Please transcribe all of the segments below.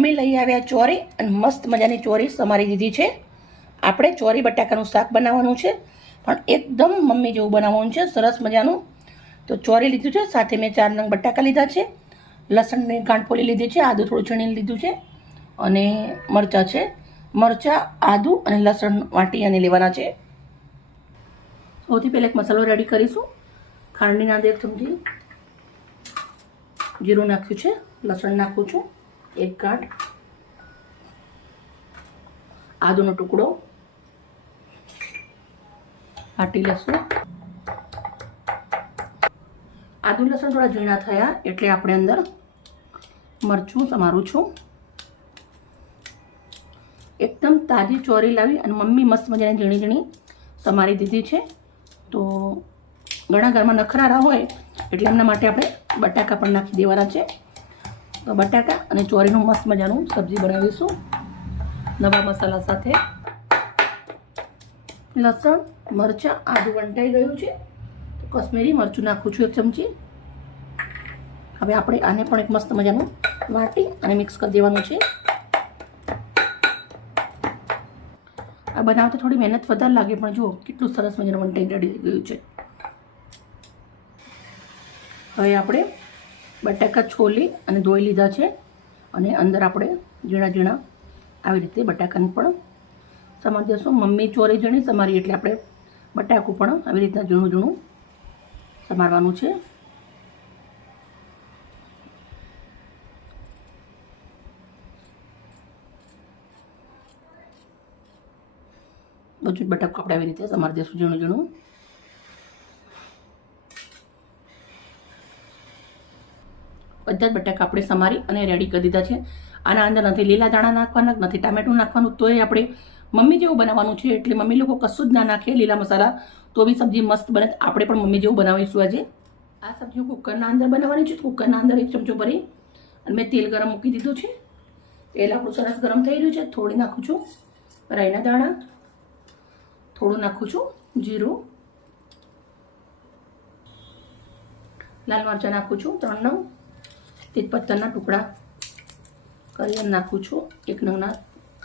Mummy લઈ આવ્યા ચોરી અને મસ્ત મજાની ચોરી સમારી દીધી છે. આપણે ચોરી બટાકાનું શાક બનાવવાનું છે, પણ એકદમ મમ્મી જેવું બનાવવાનું છે, સરસ મજાનું. તો ચોરી લીધું છે, સાથે મેં ચાર નંગ બટાકા લીધા છે. લસણની ગાંઠપોલી લીધી છે, આદું થોડું છીણીને લીધું છે, અને મરચાં છે. મરચાં, આદું અને લસણ વાટી અને લેવાના છે. સૌથી પહેલાં એક મસાલો રેડી કરીશું. ખાંડની નાંદ એક ચમચી જીરું નાખ્યું છે, લસણ નાખું છું. એક ગાંઠ. આદુનો ટુકડો. આટી લસણ. આદુ લસણ થોડા ઝીણા થયા એટલે આપણે અંદર મરચું સમારું છું. એકદમ તાજી ચોરી લાવી અને મમ્મી મસ્ત મજાની ઝીણી ઝીણી સમારી દીધી છે. તો ઘણા ઘરમાં નખરારા હોય એટલે એમના માટે આપણે બટાકા પણ નાખી દેવાના છે. બટાકા અને ચોરીનું મસ્ત મજાનું સબ્જી બનાવીશું. નવા મસાલા સાથે. લસણ, મરચાં આદું વંટાઈ ગયું છે. તો કશ્મીરી મરચું નાખું છું એક ચમચી. હવે આપણે આને પણ એક મસ્ત મજાનું વાટી અને મિક્સ કરી દેવાનું છે. આ બનાવતા થોડી મહેનત વધારે લાગે, પણ જુઓ કેટલું સરસ મજાનું વંટાઈ રેડી ગયું છે. હવે આપણે બટાકા છોલી અને ધોઈ લીધા છે. અને અંદર આપણે ઝીણા ઝીણા આવી રીતે બટાકાને પણ સમાન દઈશું મમ્મી ચોરી ઝીણી સમારી એટલે આપણે બટાકું પણ આવી રીતના ઝીણું ઝીણું સમારવાનું છે. બધું બટાકું આપણે આવી રીતે સમારી દઈશું ઝીણું ઝીણું. બધા જ બટાકા આપણે સમારી અને રેડી કરી દીધા છે. આના અંદર નથી લીલા દાણા નાખવાના, નથી ટામેટું નાખવાનું, તોય આપણે મમ્મી જેવું બનાવવાનું છે. એટલે મમ્મી લોકો કશું જ ના નાખે લીલા મસાલા. તો બી સબ્જી મસ્ત બને. આપણે પણ મમ્મી જેવું બનાવીશું આજે. આ સબ્જી કુકરના અંદર બનાવવાની છે. કુકરના અંદર એક ચમચો ભરી અને મેં તેલ ગરમ મૂકી દીધું છે. તેલ આપણું સરસ ગરમ થઈ રહ્યું છે. થોડી નાખું છું રાઈના દાણા. થોડું નાખું છું જીરું. લાલ મરચાં નાખું છું. ત્રણ નંગ. તેજપત્તાના ટુકડા કરી નાખું છું. એક નંગના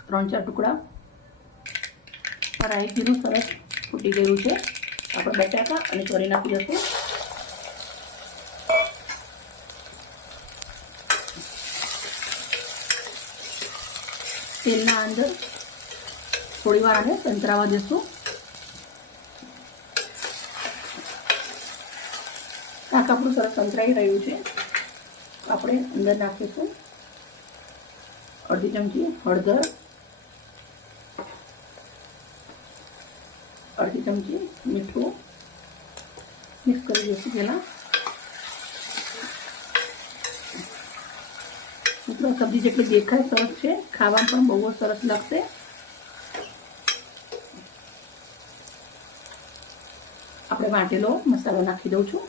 ત્રણ ચાર ટુકડા. રાઈ જીરું સરસ ફૂટી ગયું છે. આપણે બટાકા અને ચોરી નાખી જશું. તેલના અંદર થોડી વાર આને સંતરાવા દેશું શાક આપણું સરસ સંતરાઈ રહ્યું છે. આપણે અંદર નાખીશું. અડધી ચમચી હળદર. અડધી ચમચી મીઠું. મિક્સ કરી દઈશું પહેલાં. મિત્રો સબ્જી જેટલી દેખાય સરસ છે. ખાવામાં પણ બહુ સરસ લાગશે. આપણે વાટેલો મસાલો નાખી દઉં છું.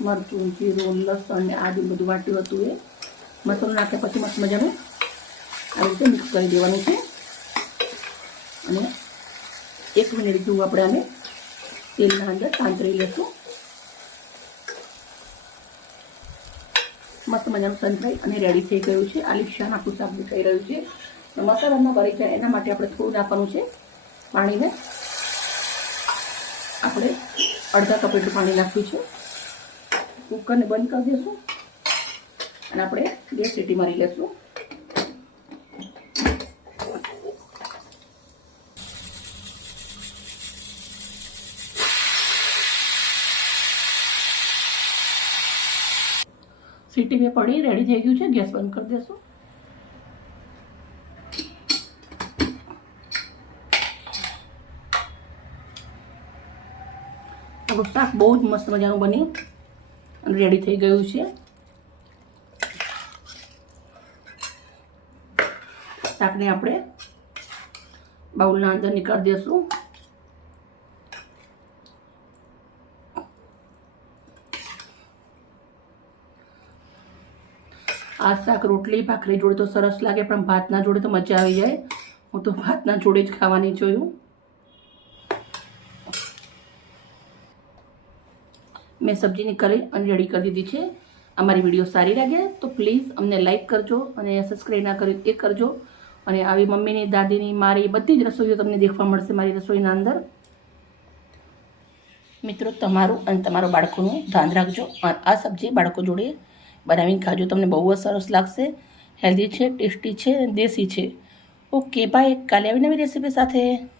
મરચું, જીરું, લસણ ને આદુ બધું વાટ્યું હતું એ. મસાલો નાખ્યા પછી મસ્ત મજાનું આવી રીતે મિક્સ કરી દેવાનું છે. અને એક મિનિટ જેવું આપણે આને તેલના અંદર સાંતળી લઈશું મસ્ત મજાનું સંતરાઈ અને રેડી થઈ ગયું છે. આલી શાન આપણું શાક થઈ રહ્યું છે. મસાલામાં ભરી જાય એના માટે આપણે થોડું નાખવાનું છે પાણીને. આપણે અડધા કપ પાણી નાખ્યું છે. કુકરને બંધ કરી દઈશું અને આપણે બે સીટી મારી લઈશું સીટી મેં પડી રેડી થઈ ગયું છે, ગેસ બંધ કરી દઈશું આપણું શાક બહુ જ મસ્ત મજાનું બની અને રેડી થઈ ગયું છે. શાકને આપણે બાઉલના અંદર નીકાળી દઈશું આ શાક રોટલી, ભાખરી જોડે તો સરસ લાગે, પણ ભાતના જોડે તો મજા આવી જાય. હું તો ભાતના જોડે જ ખાવાની જોયું. મેં સબ્જી નીકાળી અને રેડી કરી દીધી છે. અમારી વીડિયો સારી લાગે તો પ્લીઝ અમને લાઈક કરજો અને સબસ્ક્રાઈબ ના કર્યું એ કરજો. અને આવી મમ્મીની, દાદીની, મારી બધી જ રસોઈઓ તમને દેખવા મળશે મારી રસોઈના અંદર. મિત્રો, તમારું અને તમારા બાળકોનું ધ્યાન રાખજો. આ સબ્જી બાળકો જોડે બનાવીને ખાજો. તમને બહુ જ સરસ લાગશે. હેલ્ધી છે, ટેસ્ટી છે દેશી છે. ઓકે બાય કાલે આવી નવી રેસીપી સાથે.